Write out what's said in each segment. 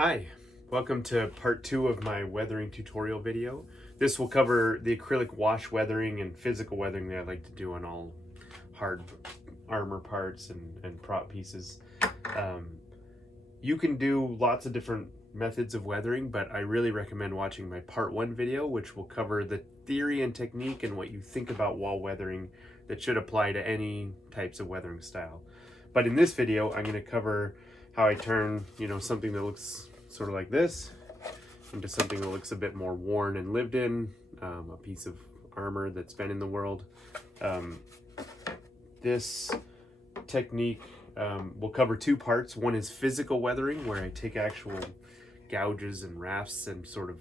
Hi, welcome to part 2 of my weathering tutorial video. This will cover the acrylic wash weathering and physical weathering that I like to do on all hard armor parts and prop pieces. You can do lots of different methods of weathering, but I really recommend watching my part 1 video, which will cover the theory and technique and what you think about wall weathering that should apply to any types of weathering style. But in this video, I'm going to cover how I turn, something that looks sort of like this into something that looks a bit more worn and lived in, a piece of armor that's been in the world. This technique will cover two parts. One is physical weathering, where I take actual gouges and rafts and sort of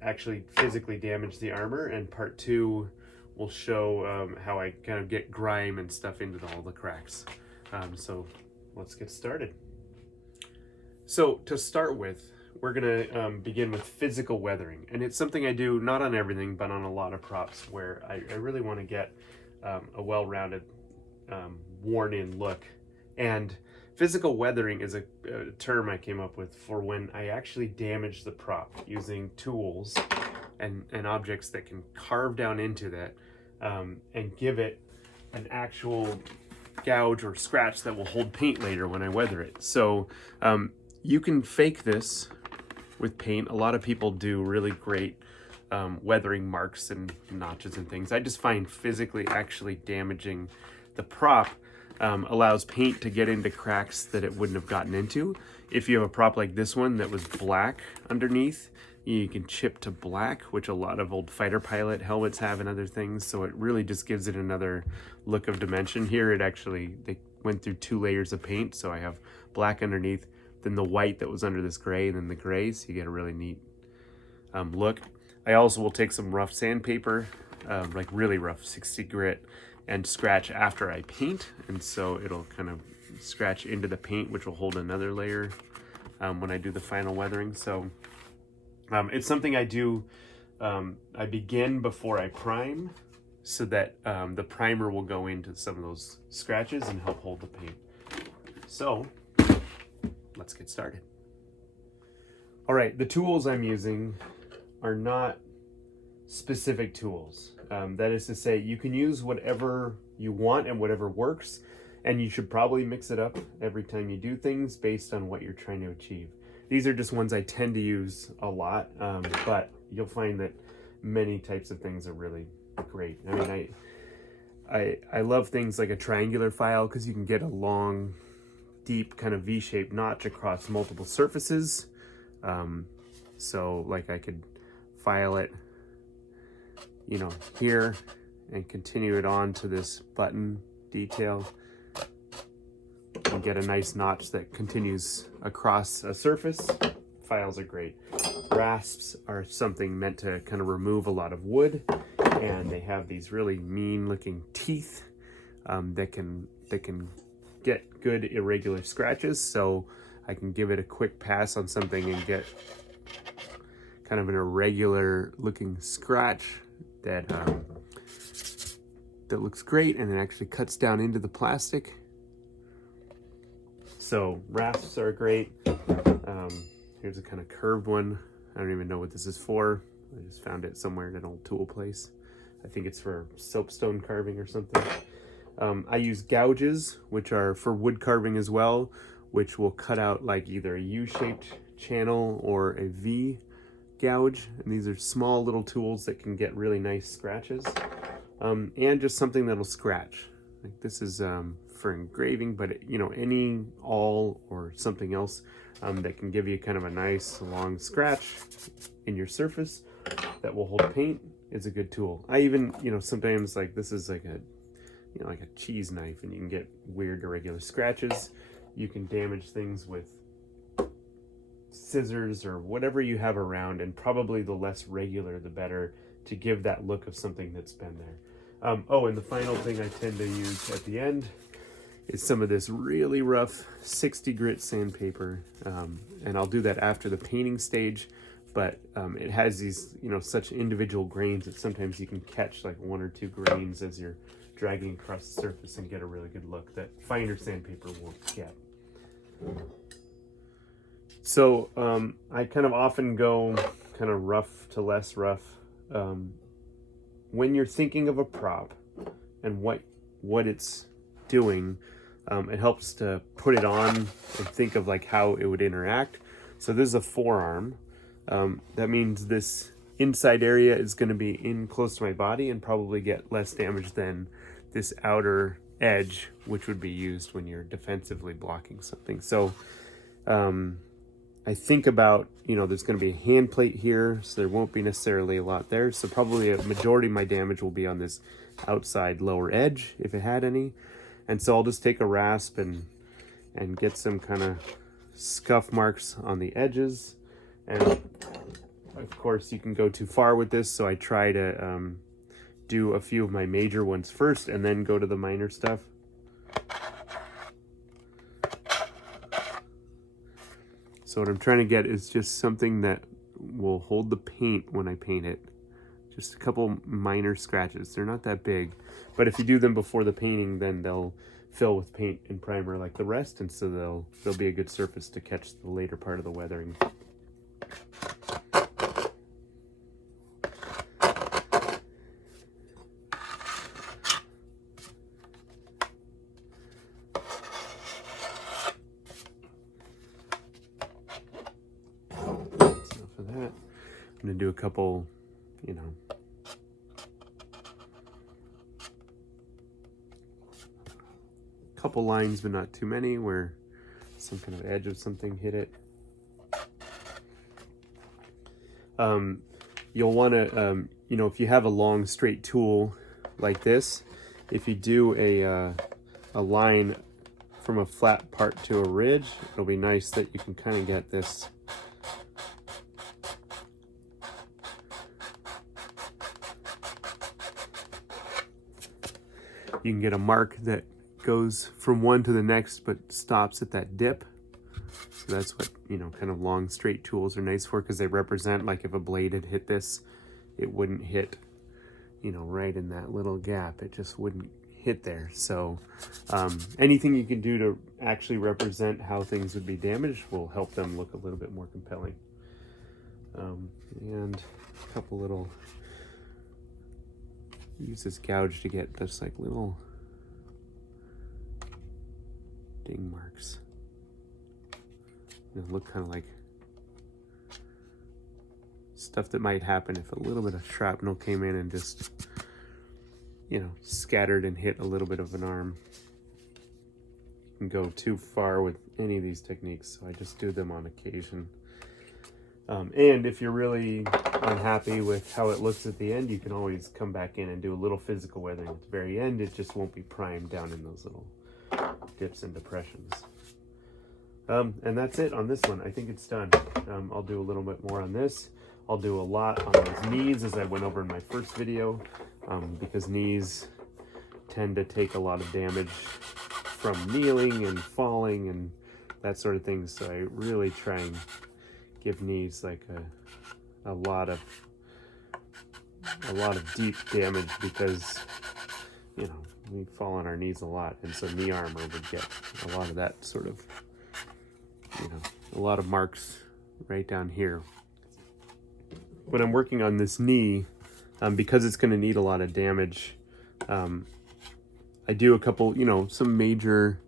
actually physically damage the armor, and part 2 will show how I kind of get grime and stuff into all the cracks. So let's get started. So to start with, we're gonna begin with physical weathering, and it's something I do not on everything, but on a lot of props, where I really want to get a well-rounded, worn-in look. And physical weathering is a term I came up with for when I actually damage the prop using tools and objects that can carve down into that and give it an actual gouge or scratch that will hold paint later when I weather it. So you can fake this with paint. A lot of people do really great weathering marks and notches and things. I just find physically actually damaging the prop allows paint to get into cracks that it wouldn't have gotten into. If you have a prop like this one that was black underneath, you can chip to black, which a lot of old fighter pilot helmets have and other things. So it really just gives it another look of dimension. Here they went through 2 layers of paint. So I have black underneath, then the white that was under this gray, and then the gray, so you get a really neat look. I also will take some rough sandpaper, like really rough 60 grit, and scratch after I paint, and so it'll kind of scratch into the paint, which will hold another layer when I do the final weathering. So it's something I do, I begin before I prime, so that the primer will go into some of those scratches and help hold the paint. So let's get started. All right, the tools I'm using are not specific tools. That is to say, you can use whatever you want and whatever works, and you should probably mix it up every time you do things based on what you're trying to achieve. These are just ones I tend to use a lot, but you'll find that many types of things are really great. I mean, I love things like a triangular file, because you can get a long, deep kind of V-shaped notch across multiple surfaces. So like I could file it, here and continue it on to this button detail and get a nice notch that continues across a surface. Files are great. Rasps are something meant to kind of remove a lot of wood, and they have these really mean looking teeth that can get good irregular scratches. So I can give it a quick pass on something and get kind of an irregular looking scratch that that looks great, and it actually cuts down into the plastic. So rasps are great. Here's a kind of curved one. I don't even know what this is for. I just found it somewhere in an old tool place. I think it's for soapstone carving or something. I use gouges, which are for wood carving as well, which will cut out like either a U-shaped channel or a V gouge. And these are small little tools that can get really nice scratches. And just something that'll scratch. Like this is for engraving, but any awl or something else that can give you kind of a nice long scratch in your surface that will hold paint is a good tool. I even, sometimes like this is like a like a cheese knife, and you can get weird irregular scratches. You can damage things with scissors or whatever you have around, and probably the less regular the better, to give that look of something that's been there. Oh, and the final thing I tend to use at the end is some of this really rough 60 grit sandpaper, and I'll do that after the painting stage, but it has these such individual grains that sometimes you can catch like 1 or 2 grains as you're dragging across the surface and get a really good look that finer sandpaper won't get. So I kind of often go kind of rough to less rough. When you're thinking of a prop and what it's doing, it helps to put it on and think of like how it would interact. So this is a forearm. That means this inside area is going to be in close to my body and probably get less damage than this outer edge, which would be used when you're defensively blocking something. So I think about, there's going to be a hand plate here, so there won't be necessarily a lot there. So probably a majority of my damage will be on this outside lower edge, if it had any. And so I'll just take a rasp and get some kind of scuff marks on the edges. And of course you can go too far with this, so I try to do a few of my major ones first and then go to the minor stuff. So what I'm trying to get is just something that will hold the paint when I paint it. Just a couple minor scratches. They're not that big, but if you do them before the painting, then they'll fill with paint and primer like the rest, and so they'll be a good surface to catch the later part of the weathering. I'm gonna do a couple, couple lines, but not too many, where some kind of edge of something hit it. You'll want to, if you have a long straight tool like this, if you do a line from a flat part to a ridge, it'll be nice that you can kind of get this you can get a mark that goes from one to the next but stops at that dip. So that's what, kind of long straight tools are nice for, because they represent, like, if a blade had hit this, it wouldn't hit, right in that little gap. It just wouldn't hit there. So anything you can do to actually represent how things would be damaged will help them look a little bit more compelling. And a couple little, use this gouge to get just like little ding marks. It'll look kind of like stuff that might happen if a little bit of shrapnel came in and just, scattered and hit a little bit of an arm. You can go too far with any of these techniques, so I just do them on occasion. And if you're really unhappy with how it looks at the end, you can always come back in and do a little physical weathering at the very end. It just won't be primed down in those little dips and depressions. And that's it on this one. I think it's done. I'll do a little bit more on this. I'll do a lot on those knees, as I went over in my first video, because knees tend to take a lot of damage from kneeling and falling and that sort of thing. So I really try and give knees like a lot of deep damage, because we fall on our knees a lot, and so knee armor would get a lot of that sort of a lot of marks right down here. When I'm working on this knee, because it's going to need a lot of damage, I do a couple, some major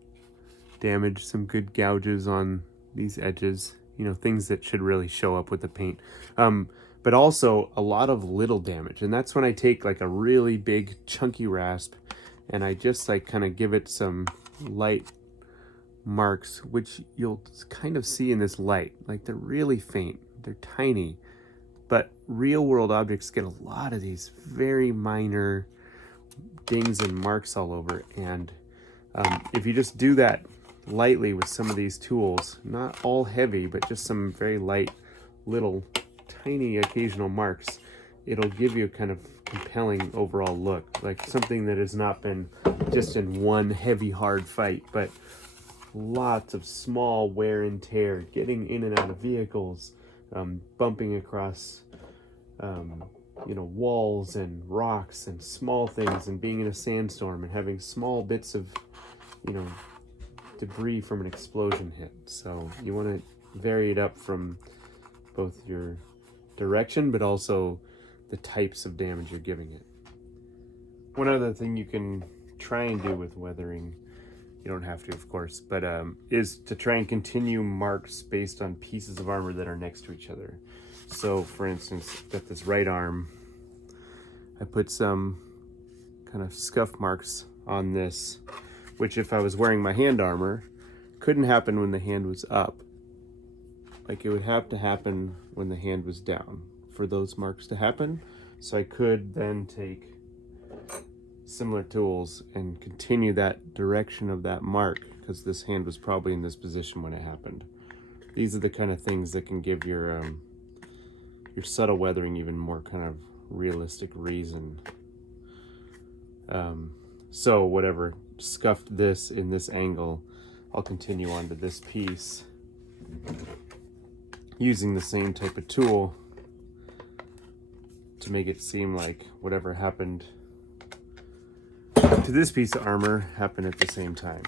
damage, some good gouges on these edges, things that should really show up with the paint. But also a lot of little damage. And that's when I take like a really big chunky rasp and I just like kind of give it some light marks, which you'll kind of see in this light. Like, they're really faint, they're tiny, but real world objects get a lot of these very minor dings and marks all over. And if you just do that lightly with some of these tools, not all heavy, but just some very light little tiny occasional marks, it'll give you a kind of compelling overall look, like something that has not been just in one heavy hard fight, but lots of small wear and tear, getting in and out of vehicles, bumping across walls and rocks and small things, and being in a sandstorm and having small bits of debris from an explosion hit. So you want to vary it up from both your direction, but also the types of damage you're giving it. One other thing you can try and do with weathering, you don't have to, of course, but is to try and continue marks based on pieces of armor that are next to each other. So, for instance, got this right arm. I put some kind of scuff marks on this, which if I was wearing my hand armor, couldn't happen when the hand was up. Like, it would have to happen when the hand was down for those marks to happen. So I could then take similar tools and continue that direction of that mark, because this hand was probably in this position when it happened. These are the kind of things that can give your subtle weathering even more kind of realistic reason. So whatever scuffed this in this angle, I'll continue onto this piece using the same type of tool to make it seem like whatever happened to this piece of armor happened at the same time.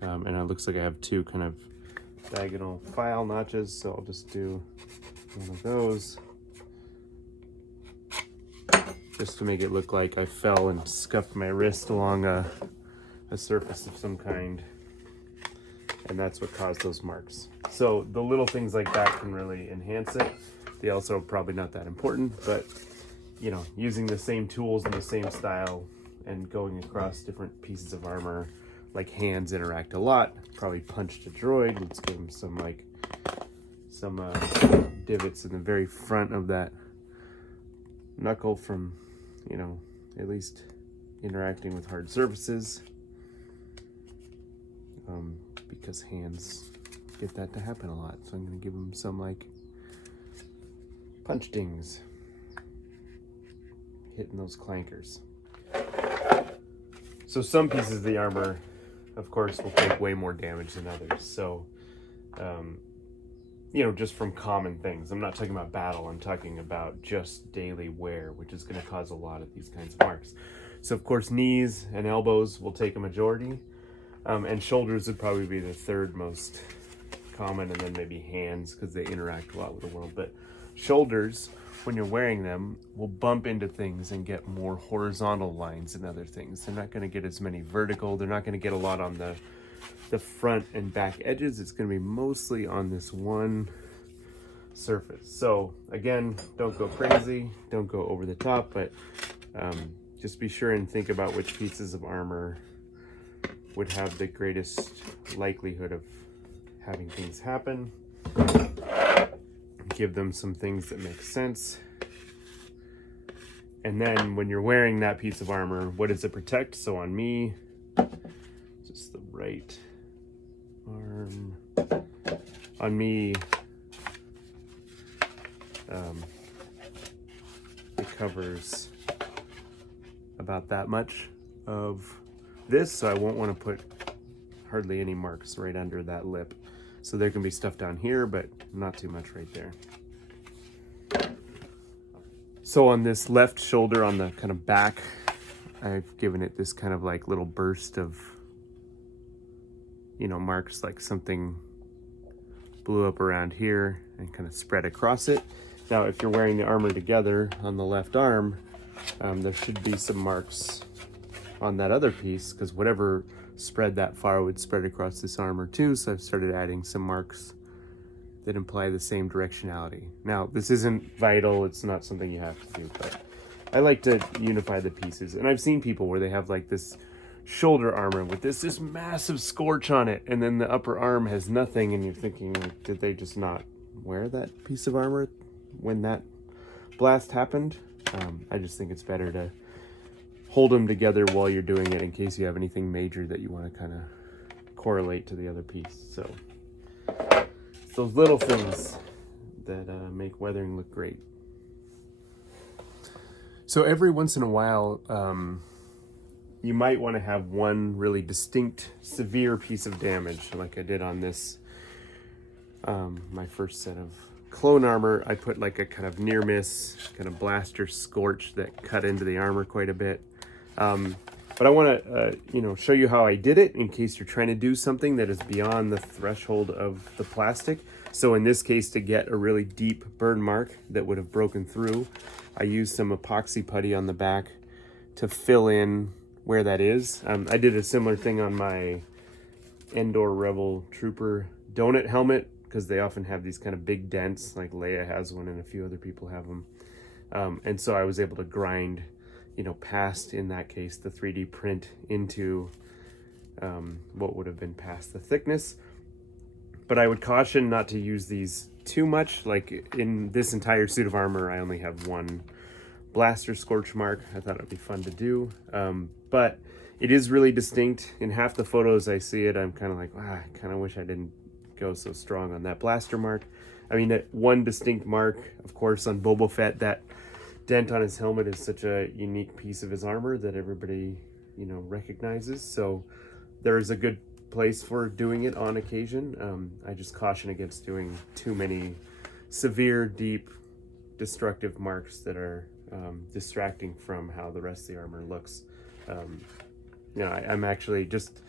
And it looks like I have two kind of diagonal file notches, so I'll just do one of those just to make it look like I fell and scuffed my wrist along a surface of some kind, and that's what caused those marks. So the little things like that can really enhance it. They also are probably not that important, but you know, using the same tools and the same style and going across different pieces of armor, like hands interact a lot. Probably punched a droid. Let's give him some divots in the very front of that knuckle from, you know, at least interacting with hard surfaces, because hands get that to happen a lot. So I'm going to give him some like punch dings, hitting those clankers. So some pieces of the armor, of course, will take way more damage than others. So, you know, just from common things. I'm not talking about battle. I'm talking about just daily wear, which is going to cause a lot of these kinds of marks. So, of course, knees and elbows will take a majority. And shoulders would probably be the third most common, and then maybe hands, because they interact a lot with the world. But shoulders, when you're wearing them, will bump into things and get more horizontal lines and other things. They're not going to get as many vertical. They're not going to get a lot on the front and back edges. It's going to be mostly on this one surface. So again, don't go crazy, don't go over the top, but just be sure and think about which pieces of armor would have the greatest likelihood of having things happen. Give them some things that make sense. And then when you're wearing that piece of armor, what does it protect? So on me, just the right arm. On me, it covers about that much of this, so I won't want to put hardly any marks right under that lip. So there can be stuff down here, but not too much right there. So on this left shoulder, on the kind of back, I've given it this kind of like little burst of, you know, marks, like something blew up around here and kind of spread across it. Now, if you're wearing the armor together on the left arm, there should be some marks on that other piece, because whatever spread that far would spread across this armor too. So I've started adding some marks that imply the same directionality. Now, this isn't vital. It's not something you have to do, but I like to unify the pieces. And I've seen people where they have like this shoulder armor with this massive scorch on it, and then the upper arm has nothing, and you're thinking, like, did they just not wear that piece of armor when that blast happened? I just think it's better to hold them together while you're doing it in case you have anything major that you want to kind of correlate to the other piece. So it's those little things that make weathering look great. So every once in a while, you might want to have one really distinct, severe piece of damage, like I did on this, my first set of clone armor. I put like a kind of near miss, kind of blaster scorch that cut into the armor quite a bit. But I want to, you know, show you how I did it in case you're trying to do something that is beyond the threshold of the plastic. So in this case, to get a really deep burn mark that would have broken through, I used some epoxy putty on the back to fill in where that is. I did a similar thing on my Endor Rebel Trooper donut helmet, because they often have these kind of big dents, like Leia has one and a few other people have them. And so I was able to grind, you know, past, in that case, the 3D print into what would have been past the thickness. But I would caution not to use these too much. Like in this entire suit of armor, I only have one blaster scorch mark. I thought it'd be fun to do. But it is really distinct. In half the photos I see it, I'm kind of like, I kind of wish I didn't go so strong on that blaster mark. I mean, that one distinct mark, of course, on Boba Fett, that dent on his helmet is such a unique piece of his armor that everybody, you know, recognizes. So there is a good place for doing it on occasion. I just caution against doing too many severe, deep, destructive marks that are distracting from how the rest of the armor looks. You know, I'm actually just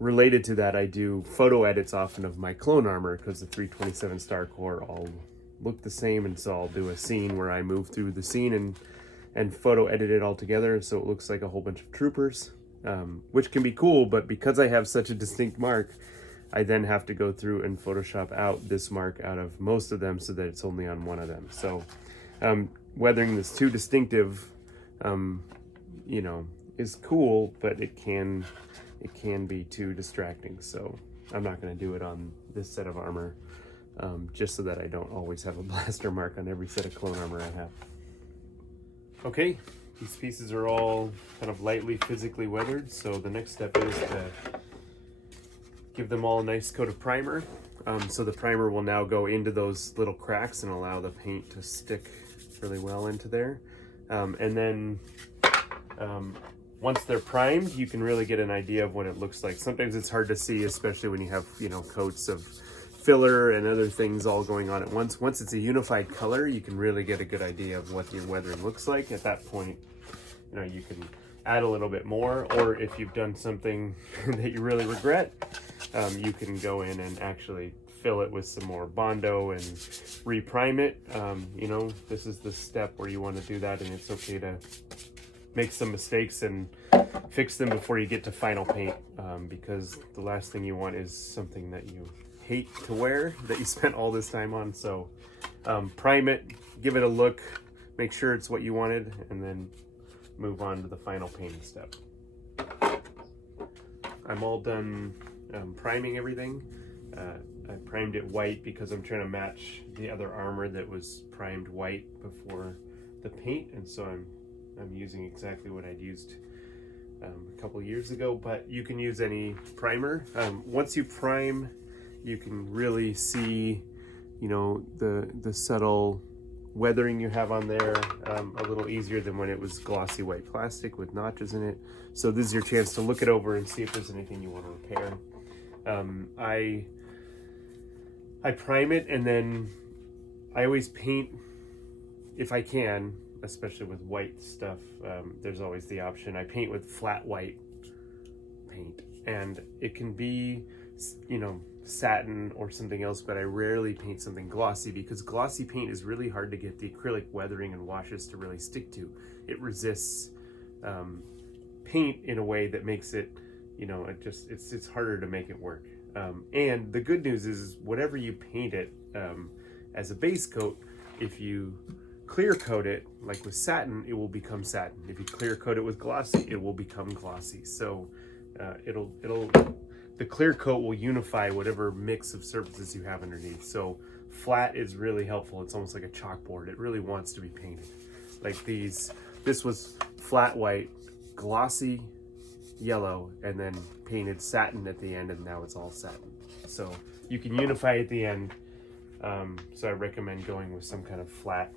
related to that. I do photo edits often of my clone armor because the 327 Star Corps all look the same, and so I'll do a scene where I move through the scene and photo edit it all together so it looks like a whole bunch of troopers, which can be cool. But because I have such a distinct mark, I then have to go through and Photoshop out this mark out of most of them so that it's only on one of them. So weathering this too distinctive, you know, is cool, but it can be too distracting. So I'm not going to do it on this set of armor, just so that I don't always have a blaster mark on every set of clone armor I have. Okay, these pieces are all kind of lightly physically weathered, so the next step is to give them all a nice coat of primer. So the primer will now go into those little cracks and allow the paint to stick really well into there. And then once they're primed, you can really get an idea of what it looks like. Sometimes it's hard to see, especially when you have, you know, coats of filler and other things all going on at once. Once it's a unified color, you can really get a good idea of what your weathering looks like. At that point, you know, you can add a little bit more, or if you've done something that you really regret, you can go in and actually fill it with some more Bondo and reprime it. You know, this is the step where you want to do that, and it's okay to make some mistakes and fix them before you get to final paint, because the last thing you want is something that you hate to wear that you spent all this time on. So prime it, give it a look, make sure it's what you wanted, and then move on to the final painting step. I'm all done priming everything. I primed it white because I'm trying to match the other armor that was primed white before the paint, and so I'm using exactly what I'd used a couple years ago. But you can use any primer. Once you prime, you can really see, you know, the subtle weathering you have on there a little easier than when it was glossy white plastic with notches in it. So this is your chance to look it over and see if there's anything you want to repair. I prime it, and then I always paint, if I can, especially with white stuff. There's always the option. I paint with flat white paint, and it can be, you know, satin or something else, but I rarely paint something glossy because glossy paint is really hard to get the acrylic weathering and washes to really stick to. It resists paint in a way that makes it, you know, it's harder to make it work. And the good news is whatever you paint it as a base coat, if you clear coat it, like with satin, it will become satin. If you clear coat it with glossy, it will become glossy. So the clear coat will unify whatever mix of surfaces you have underneath. So flat is really helpful. It's almost like a chalkboard. It really wants to be painted. Like this was flat white, glossy yellow, and then painted satin at the end, and now it's all satin. So you can unify at the end. So I recommend going with some kind of flat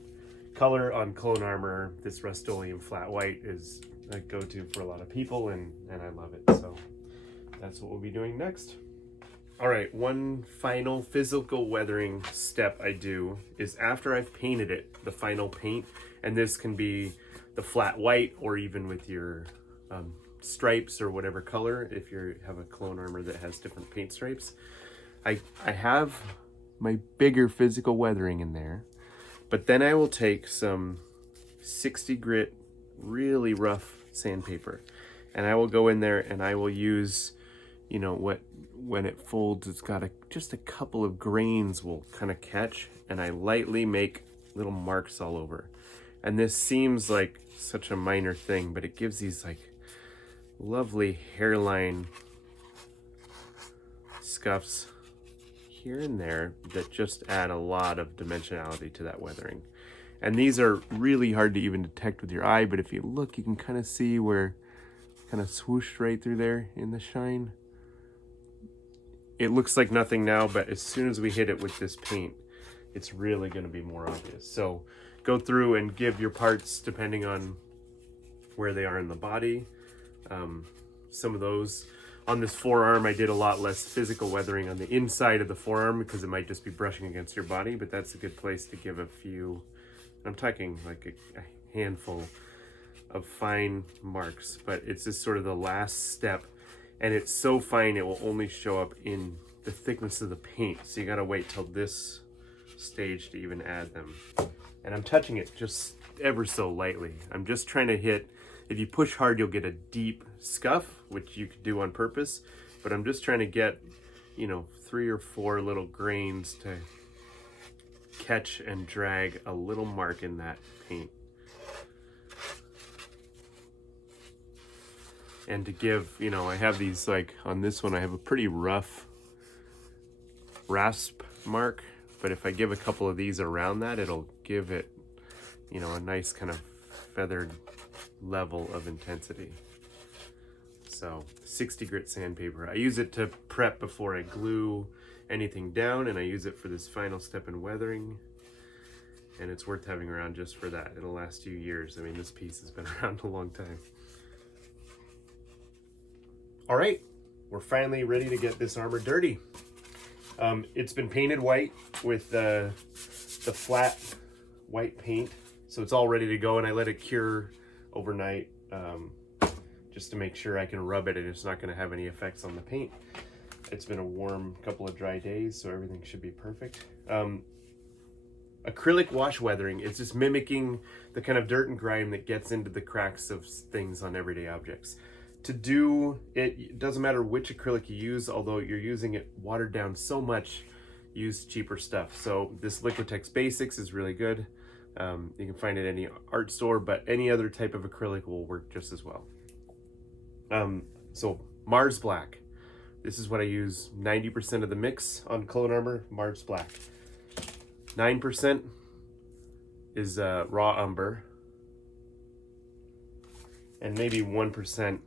color on clone armor. This Rust-Oleum flat white is a go-to for a lot of people, and I love it. So that's what we'll be doing next. All right, one final physical weathering step I do is after I've painted it, the final paint, and this can be the flat white, or even with your stripes or whatever color, if you have a clone armor that has different paint stripes. I have my bigger physical weathering in there, but then I will take some 60 grit, really rough sandpaper, and I will go in there and I will use, you know, when it folds, it's got just a couple of grains will kind of catch, and I lightly make little marks all over. And this seems like such a minor thing, but it gives these like lovely hairline scuffs here and there that just add a lot of dimensionality to that weathering. And these are really hard to even detect with your eye, but if you look, you can kind of see where kind of swooshed right through there in the shine. It looks like nothing now, but as soon as we hit it with this paint, it's really going to be more obvious. So go through and give your parts depending on where they are in the body. Some of those on this forearm, I did a lot less physical weathering on the inside of the forearm because it might just be brushing against your body, but that's a good place to give a few, I'm talking like a handful of fine marks, but it's just sort of the last step, and it's so fine it will only show up in the thickness of the paint, so you gotta wait till this stage to even add them. And I'm touching it just ever so lightly. I'm just trying to hit, if you push hard you'll get a deep scuff, which you could do on purpose, but I'm just trying to get, you know, 3 or 4 little grains to catch and drag a little mark in that paint. And to give, you know, I have these, like on this one I have a pretty rough rasp mark, but if I give a couple of these around that, it'll give it, you know, a nice kind of feathered level of intensity. So 60 grit sandpaper, I use it to prep before I glue anything down, and I use it for this final step in weathering, and it's worth having around just for that. It'll last you years. I mean, this piece has been around a long time. All right, we're finally ready to get this armor dirty. It's been painted white with the flat white paint, so it's all ready to go, and I let it cure overnight just to make sure I can rub it and it's not going to have any effects on the paint. It's been a warm couple of dry days, so everything should be perfect. Acrylic wash weathering is just mimicking the kind of dirt and grime that gets into the cracks of things on everyday objects. To do it, it doesn't matter which acrylic you use, although you're using it watered down so much, use cheaper stuff. So this Liquitex Basics is really good. You can find it at any art store, but any other type of acrylic will work just as well. So Mars Black. This is what I use 90% of the mix on clone armor, Mars Black. 9% is raw umber, and maybe 1%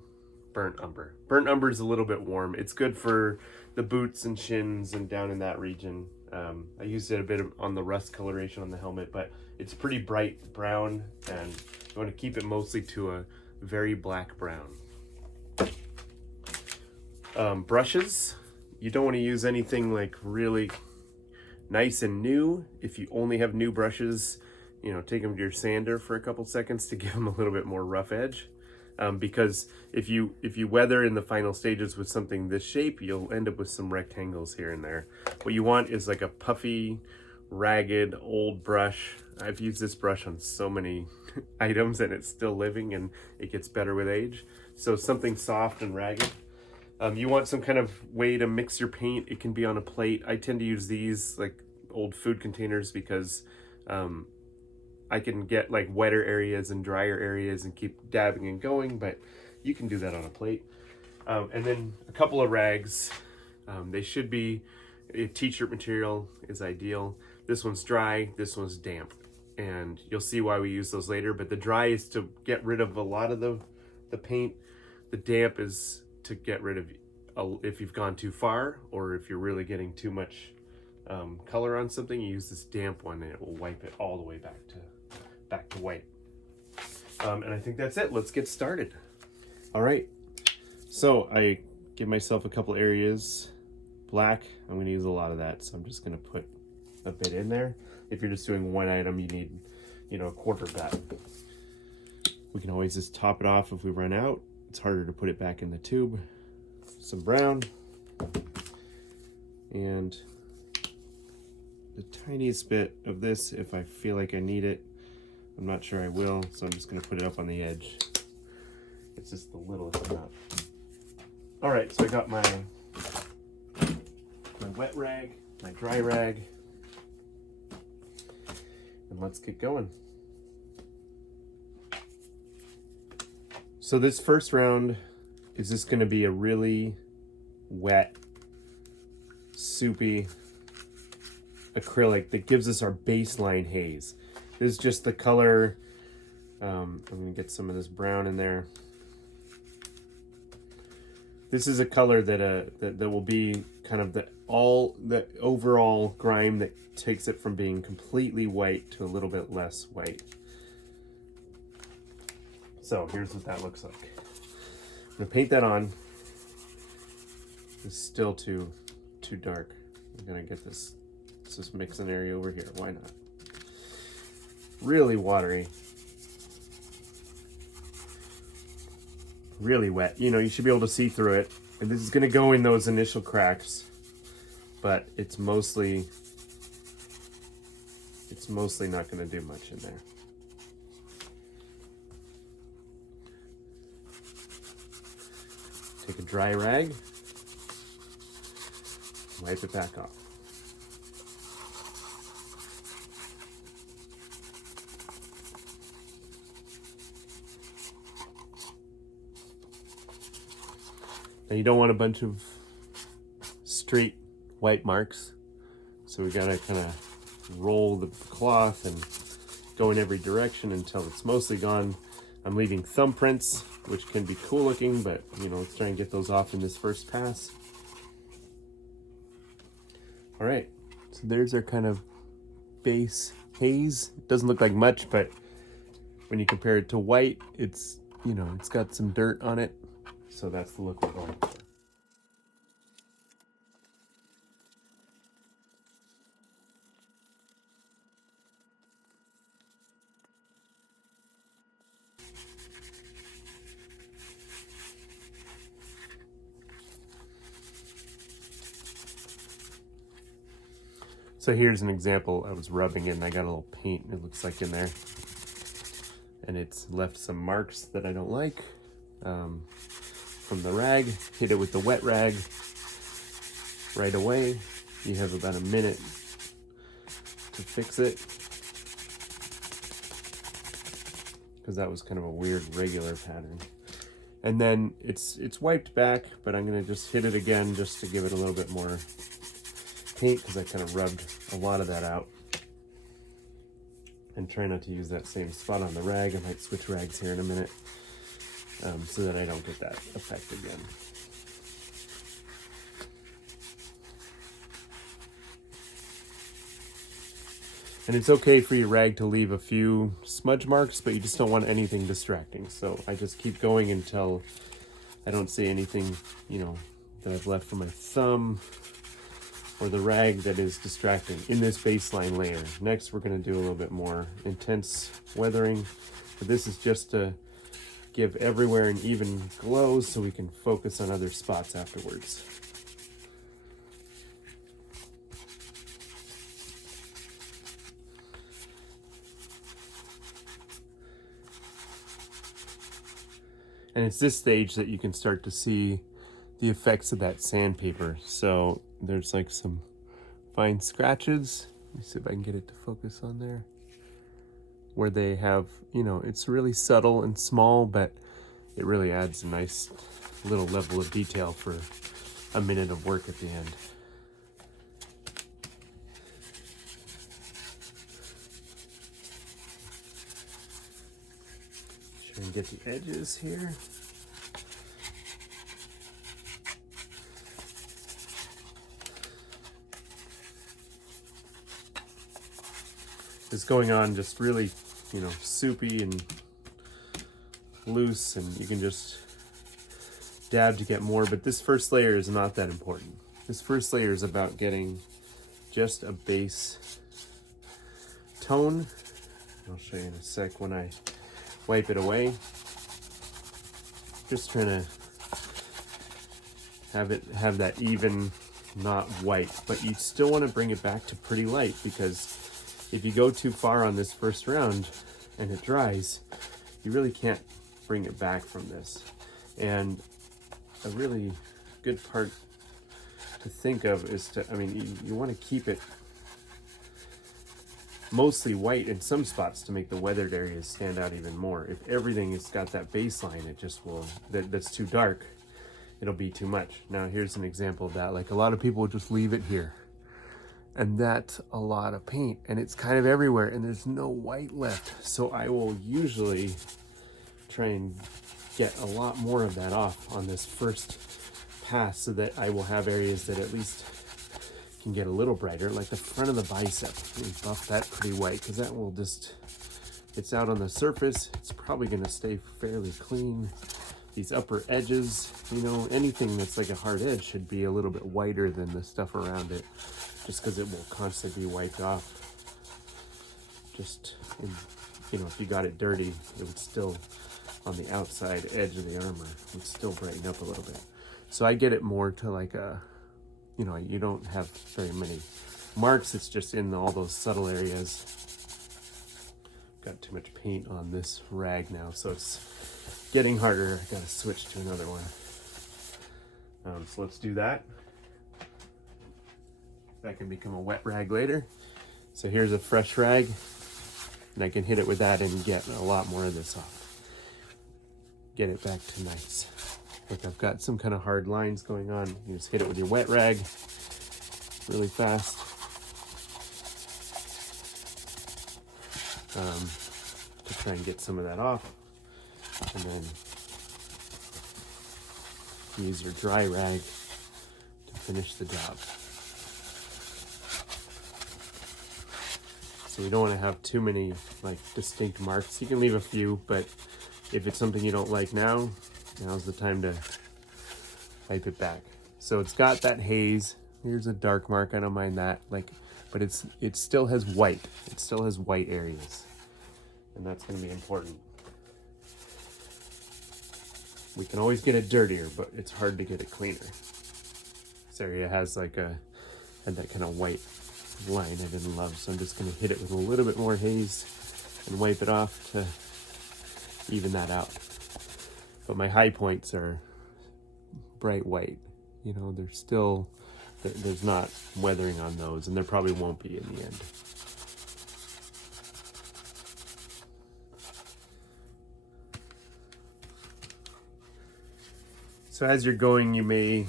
burnt umber. Burnt umber is a little bit warm. It's good for the boots and shins and down in that region. I used it a bit on the rust coloration on the helmet, but it's pretty bright brown, and you want to keep it mostly to a very black brown. Brushes, you don't want to use anything like really nice and new. If you only have new brushes, you know, take them to your sander for a couple seconds to give them a little bit more rough edge. Because if you weather in the final stages with something this shape, you'll end up with some rectangles here and there. What you want is like a puffy, ragged, old brush. I've used this brush on so many items and it's still living, and it gets better with age. So something soft and ragged. You want some kind of way to mix your paint. It can be on a plate. I tend to use these like old food containers because I can get like wetter areas and drier areas and keep dabbing and going, but you can do that on a plate. And then a couple of rags. They should be, t-shirt material is ideal. This one's dry, this one's damp. And you'll see why we use those later, but the dry is to get rid of a lot of the paint. The damp is to get rid of if you've gone too far, or if you're really getting too much color on something, you use this damp one and it will wipe it all the way back to white. And I think that's it. Let's get started. All right, so I give myself a couple areas black. I'm going to use a lot of that, so I'm just going to put a bit in there. If you're just doing one item, you need, you know, a quarter bat. We can always just top it off if we run out. It's harder to put it back in the tube. Some brown. And the tiniest bit of this if I feel like I need it. I'm not sure I will, so I'm just going to put it up on the edge. It's just the littlest amount. All right, so I got my wet rag, my dry rag, and let's get going. So this first round is just going to be a really wet, soupy acrylic that gives us our baseline haze. This is just the color. I'm going to get some of this brown in there. This is a color that will be kind of the overall grime that takes it from being completely white to a little bit less white. So here's what that looks like. I'm gonna paint that on. It's still too dark. I'm gonna get this. Let's just mix an area over here. Why not? Really watery. Really wet. You know, you should be able to see through it. And this is going to go in those initial cracks, but it's mostly not going to do much in there. Take a dry rag, wipe it back off. Now you don't want a bunch of straight white marks, so we gotta kind of roll the cloth and go in every direction until it's mostly gone. I'm leaving thumbprints, which can be cool looking, but you know, let's try and get those off in this first pass. All right, so there's our kind of base haze. It doesn't look like much, but when you compare it to white, it's, you know, it's got some dirt on it. So that's the look we're going for. So here's an example. I was rubbing it and I got a little paint, it looks like, in there. And it's left some marks that I don't like. From the rag, hit it with the wet rag right away. You have about a minute to fix it, because that was kind of a weird regular pattern. And then it's wiped back, but I'm gonna just hit it again just to give it a little bit more paint, because I kind of rubbed a lot of that out. And try not to use that same spot on the rag. I might switch rags here in a minute. So that I don't get that effect again. And it's okay for your rag to leave a few smudge marks, but you just don't want anything distracting. So I just keep going until I don't see anything, you know, that I've left from my thumb or the rag that is distracting in this baseline layer. Next, we're going to do a little bit more intense weathering. But this is just to give everywhere an even glow so we can focus on other spots afterwards. And it's this stage that you can start to see the effects of that sandpaper. So there's like some fine scratches. Let me see if I can get it to focus on there. Where they have, you know, it's really subtle and small, but it really adds a nice little level of detail for a minute of work at the end. Try and get the edges here. It's going on just really, you know, soupy and loose, and you can just dab to get more, but this first layer is not that important. This first layer is about getting just a base tone. I'll show you in a sec when wipe it away. Just trying to have that even, not white, but you still want to bring it back to pretty light, because if you go too far on this first round and it dries, you really can't bring it back from this. And a really good part to think of is to, I mean, you want to keep it mostly white in some spots to make the weathered areas stand out even more. If everything has got that baseline, it just will, that's too dark, it'll be too much. Now here's an example of that. Like, a lot of people just leave it here, and that's a lot of paint, and it's kind of everywhere, and there's no white left. So I will usually try and get a lot more of that off on this first pass, so that I will have areas that at least can get a little brighter, like the front of the bicep. We buff that pretty white, because that will just, it's out on the surface, it's probably going to stay fairly clean. These upper edges, you know, anything that's like a hard edge should be a little bit whiter than the stuff around it, just because it will constantly be wiped off. Just, you know, if you got it dirty, it would still, on the outside edge of the armor, would still brighten up a little bit. So I get it more to like a, you know, you don't have very many marks, it's just in all those subtle areas. Got too much paint on this rag now, so it's getting harder. I gotta switch to another one. So let's do that. That can become a wet rag later. So here's a fresh rag, and I can hit it with that and get a lot more of this off. Get it back to nice. Look, I've got some kind of hard lines going on. You just hit it with your wet rag really fast. To try and get some of that off. And then use your dry rag to finish the job. So you don't want to have too many like distinct marks. You can leave a few, but if it's something you don't like now, now's the time to wipe it back. So it's got that haze. Here's a dark mark, I don't mind that. Like, but it still has white. It still has white areas. And that's gonna be important. We can always get it dirtier, but it's hard to get it cleaner. This area has like had that kind of white line I didn't love, so I'm just gonna hit it with a little bit more haze and wipe it off to even that out. But my high points are bright white. You know, they're still, there's not weathering on those, and there probably won't be in the end. So as you're going, you may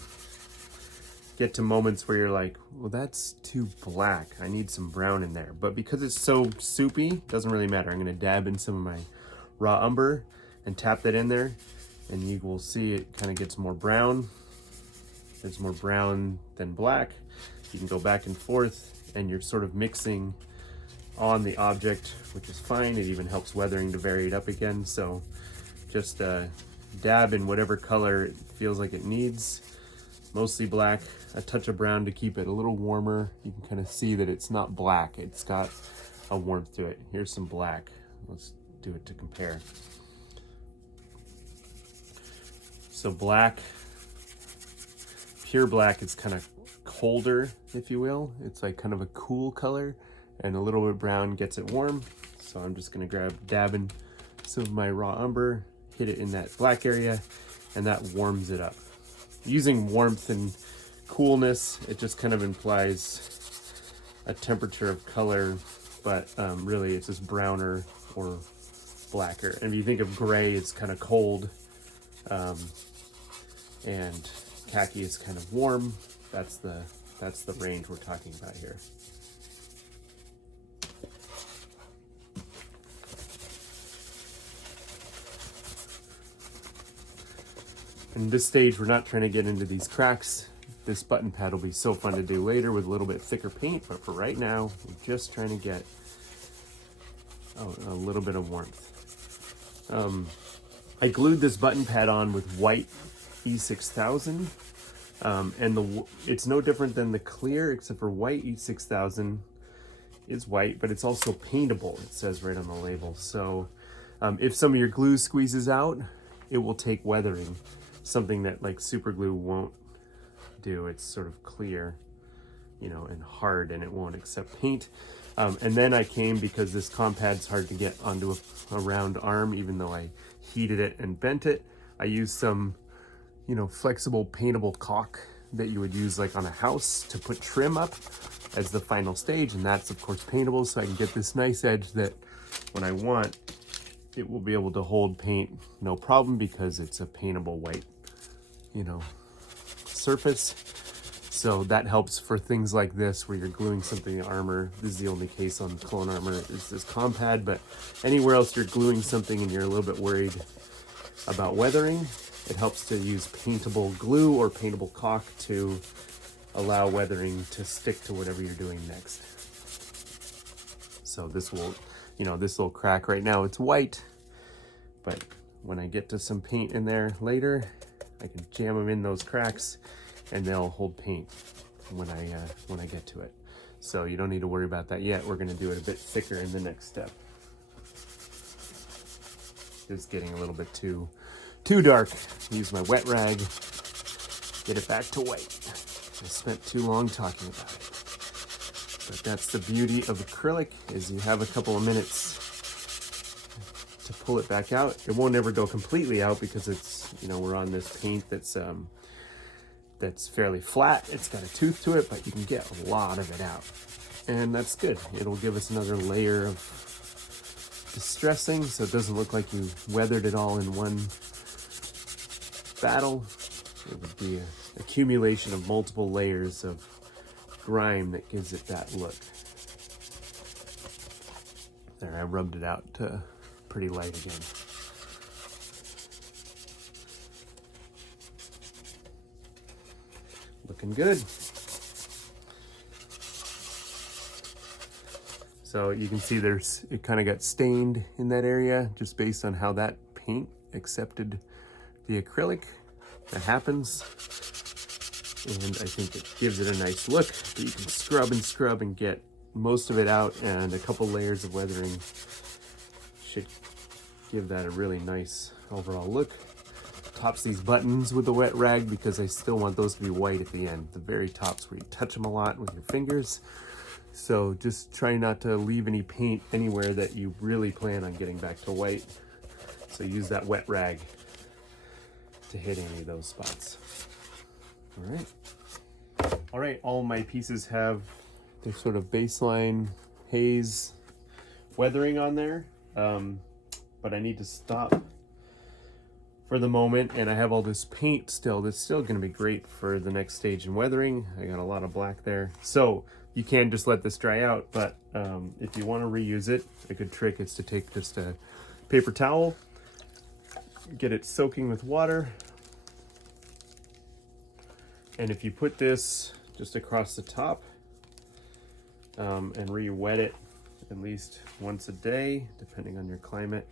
get to moments where you're like, well, that's too black. I need some brown in there. But because it's so soupy, doesn't really matter. I'm gonna dab in some of my raw umber and tap that in there, and you will see it kind of gets more brown. There's more brown than black. You can go back and forth, and you're sort of mixing on the object, which is fine. It even helps weathering to vary it up again. So just dab in whatever color it feels like it needs. Mostly black, a touch of brown to keep it a little warmer. You can kind of see that it's not black. It's got a warmth to it. Here's some black. Let's do it to compare. So black, pure black is kind of colder, if you will. It's like kind of a cool color, and a little bit brown gets it warm. So I'm just gonna dab in some of my raw umber, hit it in that black area, and that warms it up. Using warmth and coolness, it just kind of implies a temperature of color, but really it's just browner or blacker. And if you think of gray, it's kind of cold, and khaki is kind of warm. That's the range we're talking about here. In this stage, we're not trying to get into these cracks. This button pad will be so fun to do later with a little bit thicker paint, but for right now, we're just trying to get a little bit of warmth. I glued this button pad on with white E6000, and it's no different than the clear, except for white E6000 is white, but it's also paintable, it says right on the label. So If some of your glue squeezes out, it will take weathering, something that like super glue won't do. It's sort of clear, you know, and hard, and it won't accept paint. And then I came, because this compad's hard to get onto a round arm, even though I heated it and bent it, I used some, you know, flexible paintable caulk that you would use like on a house to put trim up as the final stage. And that's of course paintable, so I can get this nice edge that when I want, it will be able to hold paint no problem, because it's a paintable white, you know, surface. So that helps for things like this where you're gluing something in armor. This is the only case on clone armor is this compad, but anywhere else you're gluing something and you're a little bit worried about weathering, it helps to use paintable glue or paintable caulk to allow weathering to stick to whatever you're doing next. So this will, you know, this little crack right now, it's white, but when I get to some paint in there later, I can jam them in those cracks and they'll hold paint when I get to it. So you don't need to worry about that yet. We're gonna do it a bit thicker in the next step. It's getting a little bit too dark. Use my wet rag, get it back to white. I spent too long talking about it. But that's the beauty of acrylic, is you have a couple of minutes to pull it back out. It won't ever go completely out because it's, you know, we're on this paint that's fairly flat. It's got a tooth to it, but you can get a lot of it out. And that's good. It'll give us another layer of distressing, so it doesn't look like you weathered it all in one battle. It would be an accumulation of multiple layers of grime that gives it that look. There, I rubbed it out to pretty light again. Looking good. So you can see it kind of got stained in that area just based on how that paint accepted the acrylic. That happens. And I think it gives it a nice look, but you can scrub and get most of it out, and a couple layers of weathering should give that a really nice overall look. Tops these buttons with the wet rag because I still want those to be white at the end. The very tops where you touch them a lot with your fingers. So just try not to leave any paint anywhere that you really plan on getting back to white. So use that wet rag to hit any of those spots. All right, all my pieces have their sort of baseline haze weathering on there, but I need to stop for the moment, and I have all this paint still that's still going to be great for the next stage in weathering. I got a lot of black there, so you can just let this dry out, but if you want to reuse it, a good trick is to take just a paper towel, get it soaking with water, and if you put this just across the top and re-wet it at least once a day, depending on your climate,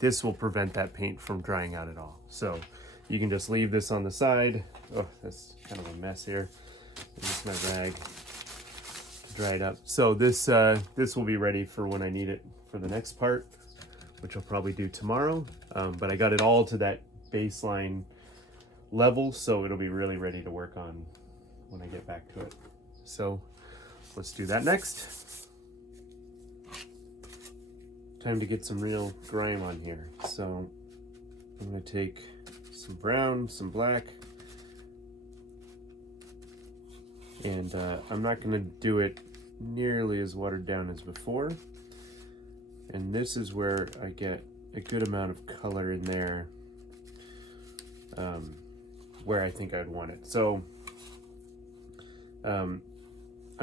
this will prevent that paint from drying out at all. So you can just leave this on the side. Oh, that's kind of a mess here. Use my rag to dry it up. So this will be ready for when I need it for the next part, which I'll probably do tomorrow. But I got it all to that baseline level, so it'll be really ready to work on when I get back to it. So let's do that next. Time to get some real grime on here. So I'm going to take some brown, some black, and I'm not going to do it nearly as watered down as before. And this is where I get a good amount of color in there, where I think I'd want it. So I'm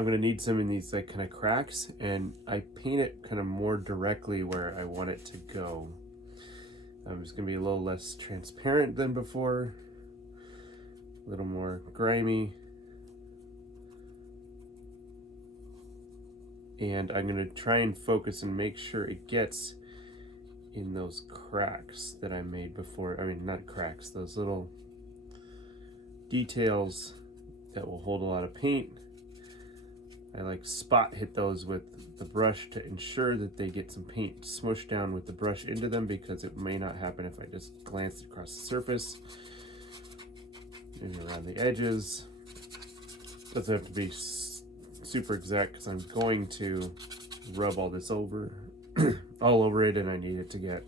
gonna need some in these like kind of cracks, and I paint it kind of more directly where I want it to go. It's gonna be a little less transparent than before, a little more grimy, and I'm gonna try and focus and make sure it gets in those cracks that I made before. I mean, not cracks, those little details that will hold a lot of paint. I like spot hit those with the brush to ensure that they get some paint smushed down with the brush into them, because it may not happen if I just glance across the surface. Maybe around the edges. Doesn't have to be super exact, because I'm going to rub all this over, all over it, and I need it to get,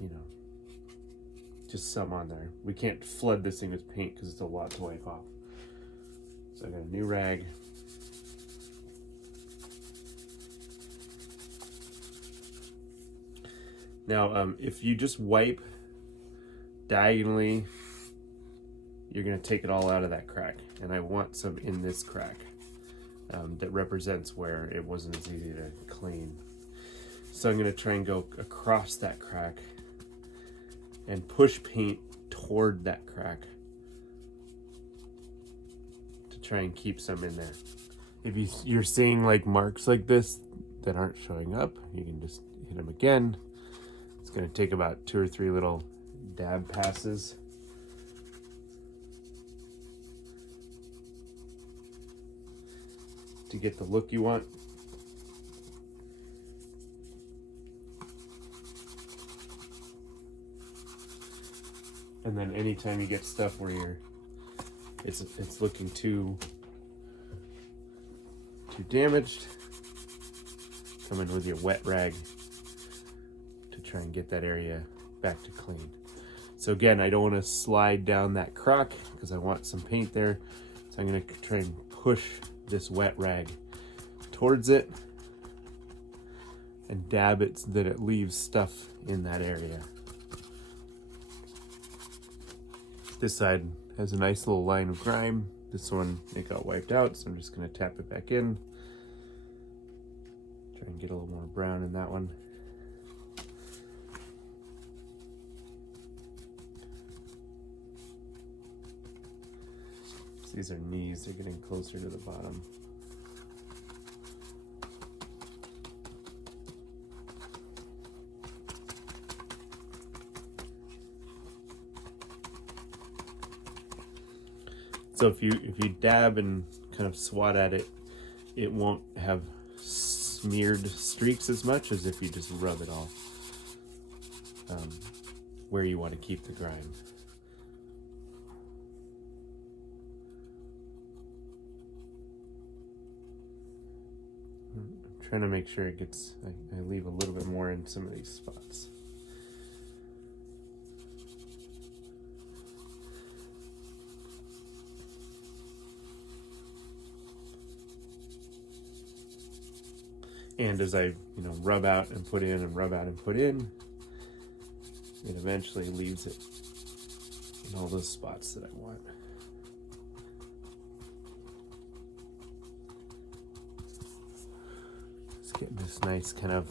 you know, just some on there. We can't flood this thing with paint because it's a lot to wipe off. So I got a new rag. Now, if you just wipe diagonally, you're going to take it all out of that crack. And I want some in this crack that represents where it wasn't as easy to clean. So I'm going to try and go across that crack and push paint toward that crack to try and keep some in there. If you're seeing like marks like this that aren't showing up, you can just hit them again. It's going to take about 2 or 3 little dab passes. To get the look you want. And then anytime you get stuff where it's looking too damaged, come in with your wet rag to try and get that area back to clean. So again, I don't want to slide down that crack because I want some paint there. So I'm going to try and push this wet rag towards it and dab it so that it leaves stuff in that area. This side has a nice little line of grime. This one, it got wiped out, so I'm just going to tap it back in. Try and get a little more brown in that one. These are knees, they're getting closer to the bottom. So if you dab and kind of swat at it, it won't have smeared streaks as much as if you just rub it off where you want to keep the grime. I'm trying to make sure it gets, I leave a little bit more in some of these spots. And as I, rub out and put in and rub out and put in, it eventually leaves it in all those spots that I want. Just getting this nice kind of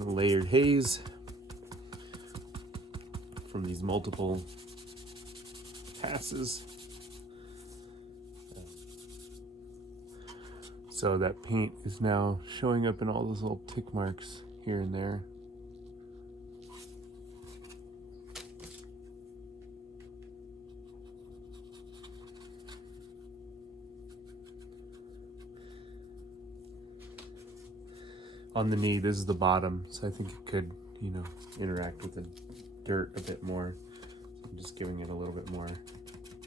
layered haze from these multiple passes. So that paint is now showing up in all those little tick marks here and there. On the knee, this is the bottom, so I think it could, interact with the dirt a bit more. So I'm just giving it a little bit more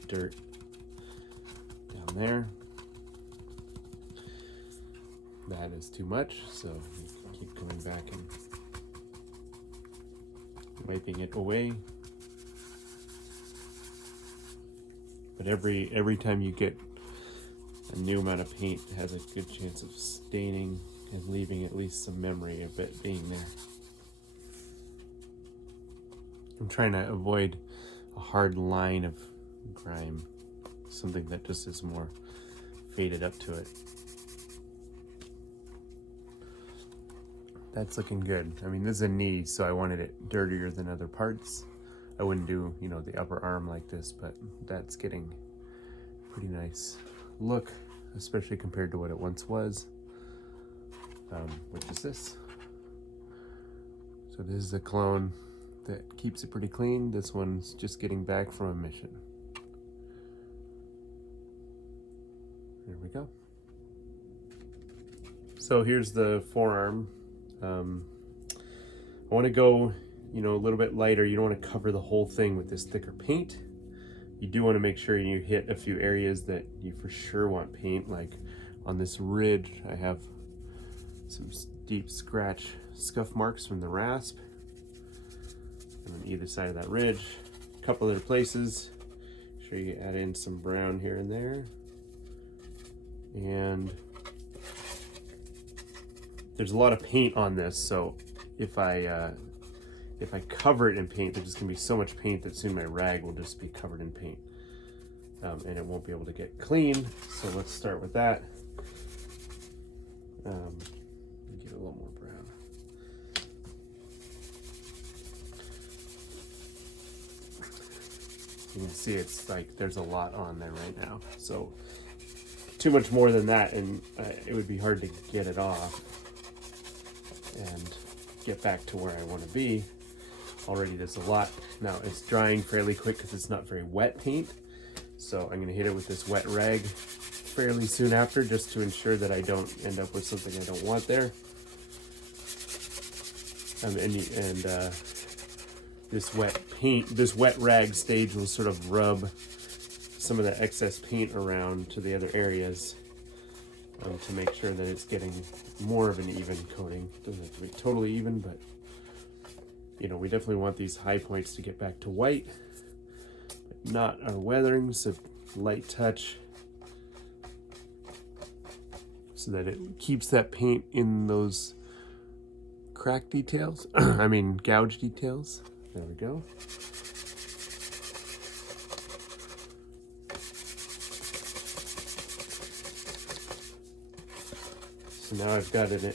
dirt down there. That is too much, so you keep coming back and wiping it away. But every time you get a new amount of paint, it has a good chance of staining and leaving at least some memory of it being there. I'm trying to avoid a hard line of grime, something that just is more faded up to it. That's looking good. I mean, this is a knee, so I wanted it dirtier than other parts. I wouldn't do, the upper arm like this, but that's getting pretty nice look, especially compared to what it once was, which is this. So this is a clone that keeps it pretty clean. This one's just getting back from a mission. There we go. So here's the forearm. I want to go, a little bit lighter. You don't want to cover the whole thing with this thicker paint. You do want to make sure you hit a few areas that you for sure want paint, like on this ridge I have some deep scratch scuff marks from the rasp, and on either side of that ridge a couple other places. Make sure you add in some brown here and there, and there's a lot of paint on this, so if I cover it in paint, there's just gonna be so much paint that soon my rag will just be covered in paint, and it won't be able to get clean. So let's start with that. Get a little more brown. You can see it's like there's a lot on there right now. So too much more than that, and it would be hard to get it off and get back to where I want to be. Already there's a lot. Now it's drying fairly quick because it's not very wet paint. So I'm gonna hit it with this wet rag fairly soon after, just to ensure that I don't end up with something I don't want there. This wet rag stage will sort of rub some of the excess paint around to the other areas, to make sure that it's getting more of an even coating. Doesn't have to be totally even, but we definitely want these high points to get back to white, but not our weathering. So light touch so that it keeps that paint in those crack details. I mean gouge details. There we go. So now I've got it,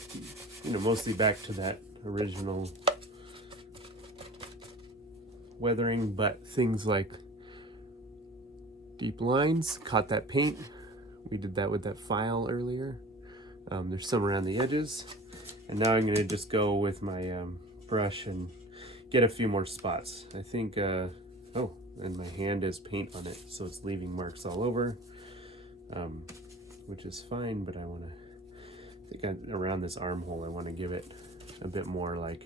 mostly back to that original weathering, but things like deep lines caught that paint. We did that with that file earlier. There's some around the edges, and now I'm going to just go with my brush and get a few more spots. I think oh, and my hand has paint on it, so it's leaving marks all over, which is fine, but I think around this armhole I want to give it a bit more like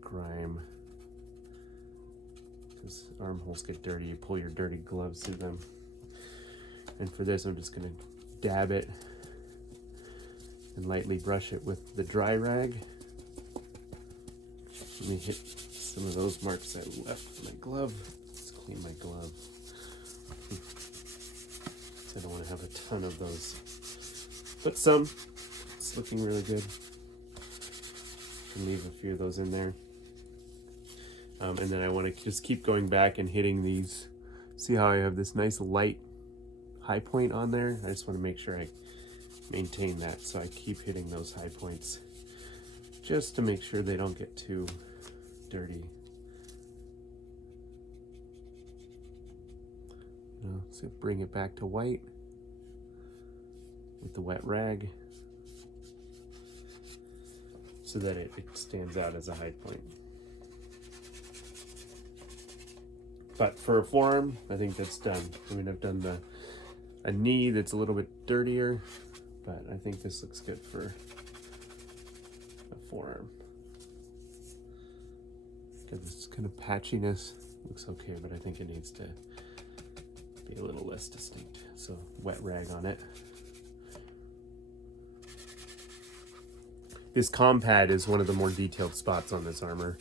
grime, because armholes get dirty. You pull your dirty gloves through them. And for this, I'm just going to dab it and lightly brush it with the dry rag. Let me hit some of those marks I left with my glove. Let's clean my glove. I don't want to have a ton of those, but some. It's looking really good. Can leave a few of those in there. And then I want to just keep going back and hitting these. See how I have this nice light high point on there? I just want to make sure I maintain that, so I keep hitting those high points just to make sure they don't get too dirty. So bring it back to white with the wet rag so that it stands out as a high point. But for a forearm, I think that's done. I mean, I've done a knee that's a little bit dirtier, but I think this looks good for a forearm. Got this kind of patchiness, looks okay, but I think it needs to be a little less distinct. So wet rag on it. This compad is one of the more detailed spots on this armor,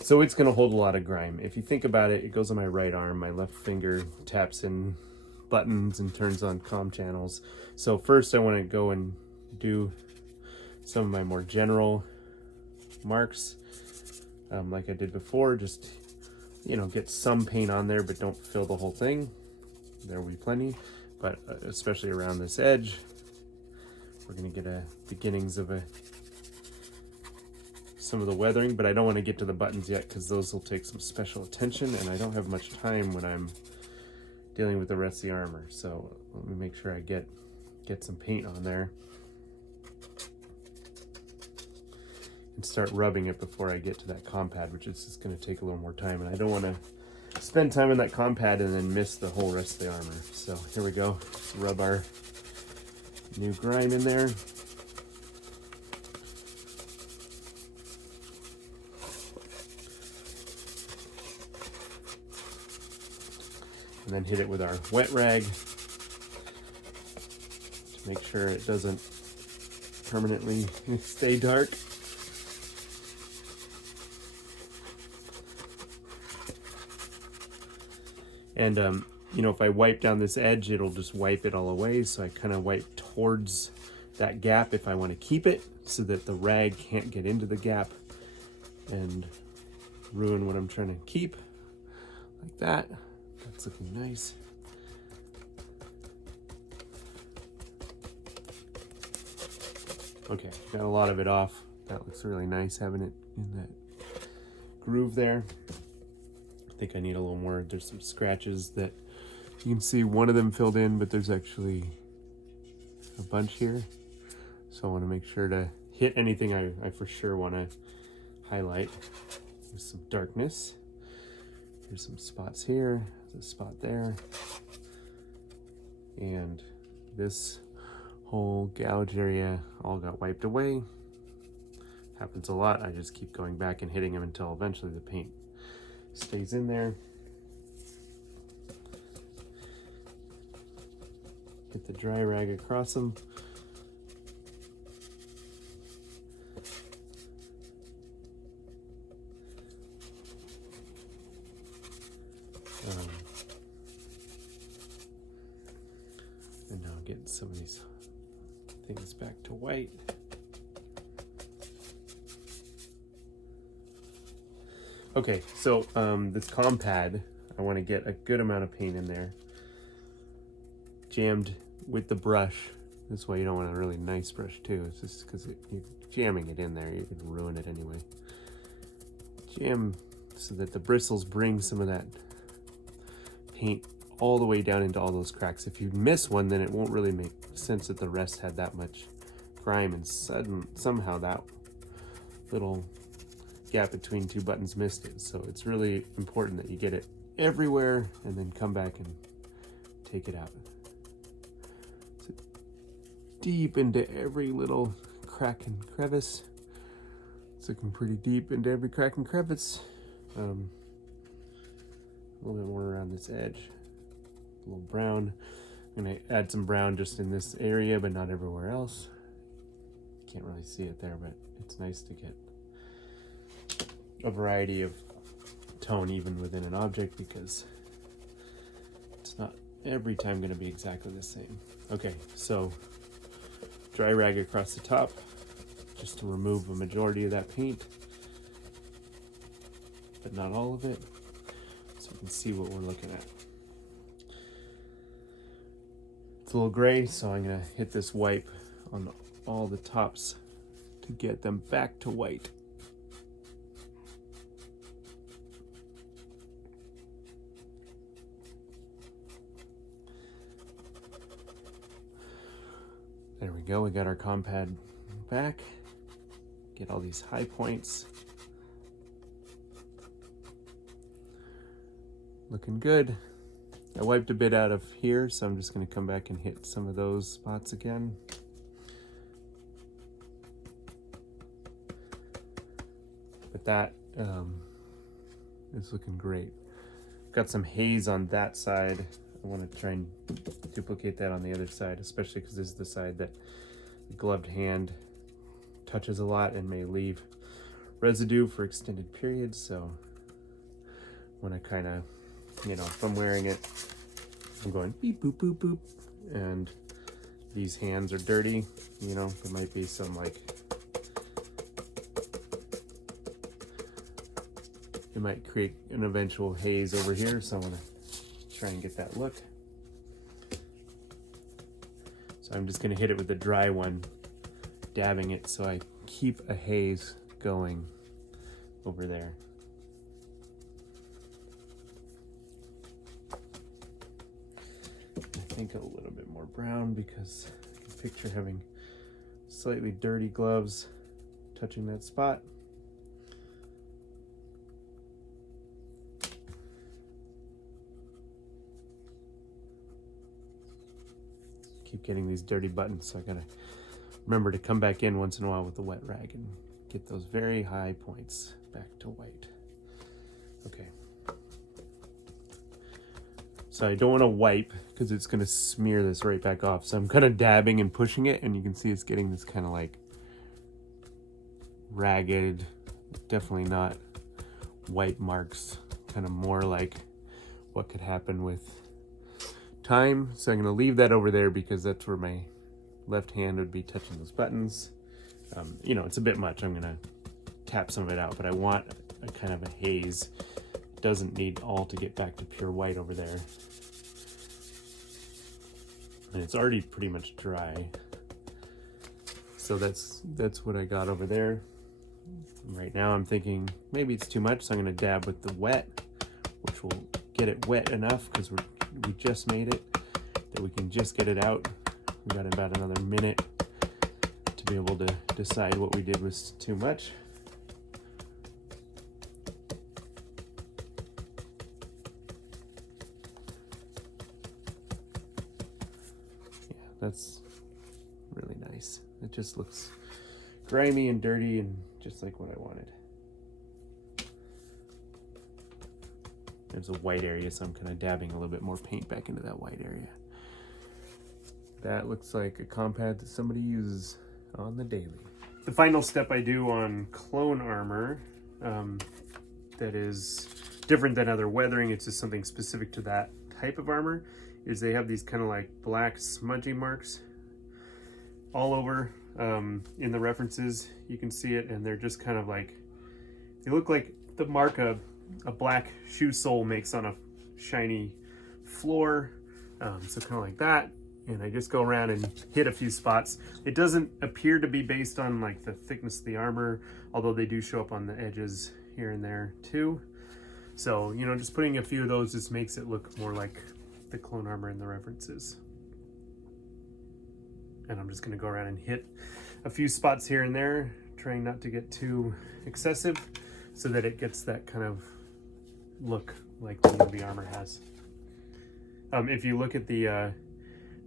so it's going to hold a lot of grime. If you think about it, it goes on my right arm. My left finger taps in buttons and turns on comm channels. So first I want to go and do some of my more general marks, like I did before. Just, get some paint on there, but don't fill the whole thing. There will be plenty, but especially around this edge, we're going to get beginnings of some of the weathering, but I don't want to get to the buttons yet because those will take some special attention, and I don't have much time when I'm dealing with the rest of the armor. So let me make sure I get some paint on there and start rubbing it before I get to that compad, which is just going to take a little more time, and I don't want to spend time on that compad and then miss the whole rest of the armor. So here we go. Let's rub our New grime in there. And then hit it with our wet rag to make sure it doesn't permanently stay dark. And you know, if I wipe down this edge, it'll just wipe it all away. So I kind of wipe towards that gap if I want to keep it, so that the rag can't get into the gap and ruin what I'm trying to keep. Like that. That's looking nice. Okay, got a lot of it off. That looks really nice, having it in that groove there. I think I need a little more. There's some scratches that you can see, one of them filled in, but there's actually a bunch here. So I want to make sure to hit anything I for sure want to highlight with some darkness. There's some spots here, there's a spot there, and this whole gouge area all got wiped away. Happens a lot. I just keep going back and hitting them until eventually the paint stays in there. Get the dry rag across them. And now getting some of these things back to white. Okay, so this comp pad, I want to get a good amount of paint in there, jammed with the brush. That's why you don't want a really nice brush too. It's just because you're jamming it in there, you're going to ruin it anyway. Jam so that the bristles bring some of that paint all the way down into all those cracks. If you miss one, then it won't really make sense that the rest had that much grime, and somehow that little gap between two buttons missed it. So it's really important that you get it everywhere and then come back and take it out. So deep into every little crack and crevice. It's looking pretty deep into every crack and crevice. A little bit more around this edge. A little brown. I'm gonna add some brown just in this area, but not everywhere else. Can't really see it there, but it's nice to get a variety of tone even within an object, because it's not every time going to be exactly the same. Okay, so dry rag across the top just to remove a majority of that paint, but not all of it, so you can see what we're looking at. It's a little gray, so I'm going to hit this wipe on all the tops to get them back to white. There we go, we got our comp pad back. Get all these high points. Looking good. I wiped a bit out of here, so I'm just going to come back and hit some of those spots again. But that is looking great. Got some haze on that side. I want to try and duplicate that on the other side, especially because this is the side that the gloved hand touches a lot and may leave residue for extended periods. So when I kind of, you know, if I'm wearing it, I'm going beep, boop, boop, boop, and these hands are dirty, you know, there might be some like, it might create an eventual haze over here. So I want to try and get that look. So I'm just going to hit it with the dry one, dabbing it so I keep a haze going over there. I think a little bit more brown because I can picture having slightly dirty gloves touching that spot. keep getting these dirty buttons, so I gotta remember to come back in once in a while with the wet rag and get those very high points back to white. Okay. So I don't want to wipe because it's going to smear this right back off. So I'm kind of dabbing and pushing it, and you can see it's getting this kind of like ragged, definitely not white marks, kind of more like what could happen with time. So I'm going to leave that over there because that's where my left hand would be touching those buttons. You know, it's a bit much. I'm going to tap some of it out, but I want a kind of a haze. It doesn't need all to get back to pure white over there. And it's already pretty much dry. So that's what I got over there. Right now I'm thinking maybe it's too much, so I'm going to dab with the wet, which will get it wet enough because we just made it, that we can just get it out. We got about another minute to be able to decide what we did was too much. That's really nice. It just looks grimy and dirty and just like what I wanted. There's a white area, so I'm kind of dabbing a little bit more paint back into that white area. That looks like a compound that somebody uses on the daily. The final step I do on clone armor that is different than other weathering, it's just something specific to that type of armor, is they have these kind of like black smudgy marks all over in the references. You can see it, and they're just kind of like, they look like the mark a black shoe sole makes on a shiny floor. So kind of like that. And I just go around and hit a few spots. It doesn't appear to be based on like the thickness of the armor, although they do show up on the edges here and there too. So, you know, just putting a few of those just makes it look more like the clone armor in the references. And I'm just going to go around and hit a few spots here and there, trying not to get too excessive so that it gets that kind of look like the movie armor has. If you look at the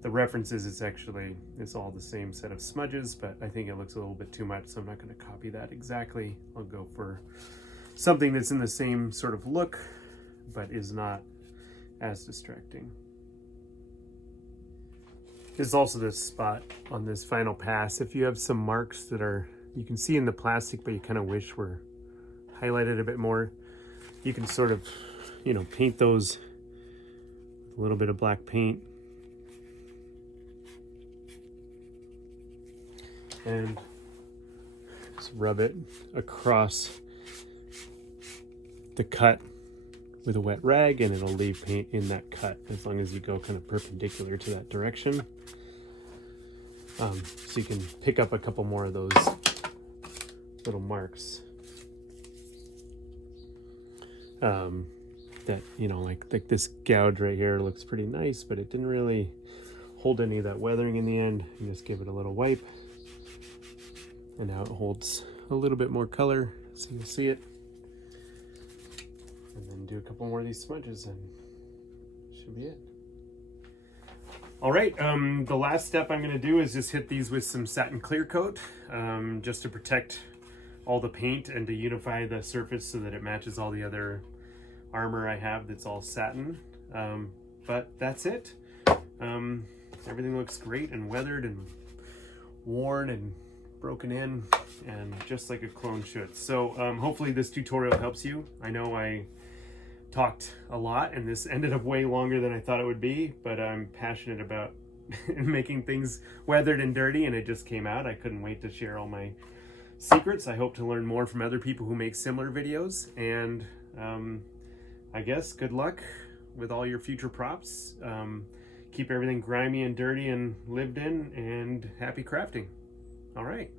references, it's all the same set of smudges, but I think it looks a little bit too much, so I'm not going to copy that exactly. I'll go for something that's in the same sort of look, but is not as distracting. There's also this spot on this final pass. If you have some marks that are, you can see in the plastic, but you kind of wish were highlighted a bit more, you can sort of, you know, paint those with a little bit of black paint. And just rub it across the cut with a wet rag, and it'll leave paint in that cut as long as you go kind of perpendicular to that direction. So you can pick up a couple more of those little marks that, you know, like this gouge right here looks pretty nice, but it didn't really hold any of that weathering in the end. And just give it a little wipe, and now it holds a little bit more color, so you'll see it. And then do a couple more of these smudges, and should be it. All right, the last step I'm gonna do is just hit these with some satin clear coat, just to protect all the paint and to unify the surface so that it matches all the other armor I have that's all satin. But that's it. Everything looks great and weathered and worn and broken in, and just like a clone should. So hopefully this tutorial helps you. I know I talked a lot and this ended up way longer than I thought it would be, but I'm passionate about making things weathered and dirty, and it just came out. I couldn't wait to share all my secrets. I hope to learn more from other people who make similar videos, and I guess good luck with all your future props. Keep everything grimy and dirty and lived in, and happy crafting. All right.